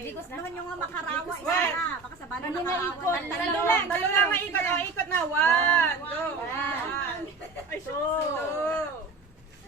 Hindi gustuhan yung mga makarawa. Isa na. Baka sa Ano na makarawa. Dalo lang. dalo lang ang ikot. Oh, ikot na. One, go. One, two,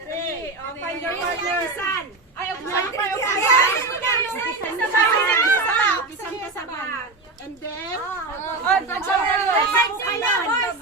three. Oh, find your partner. Ay, upusan pa, upusan. Upusan ka sa bag. And then, Oh, bagsaw kayo. Bagsaw kayo. Bagsaw kayo.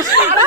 Yeah.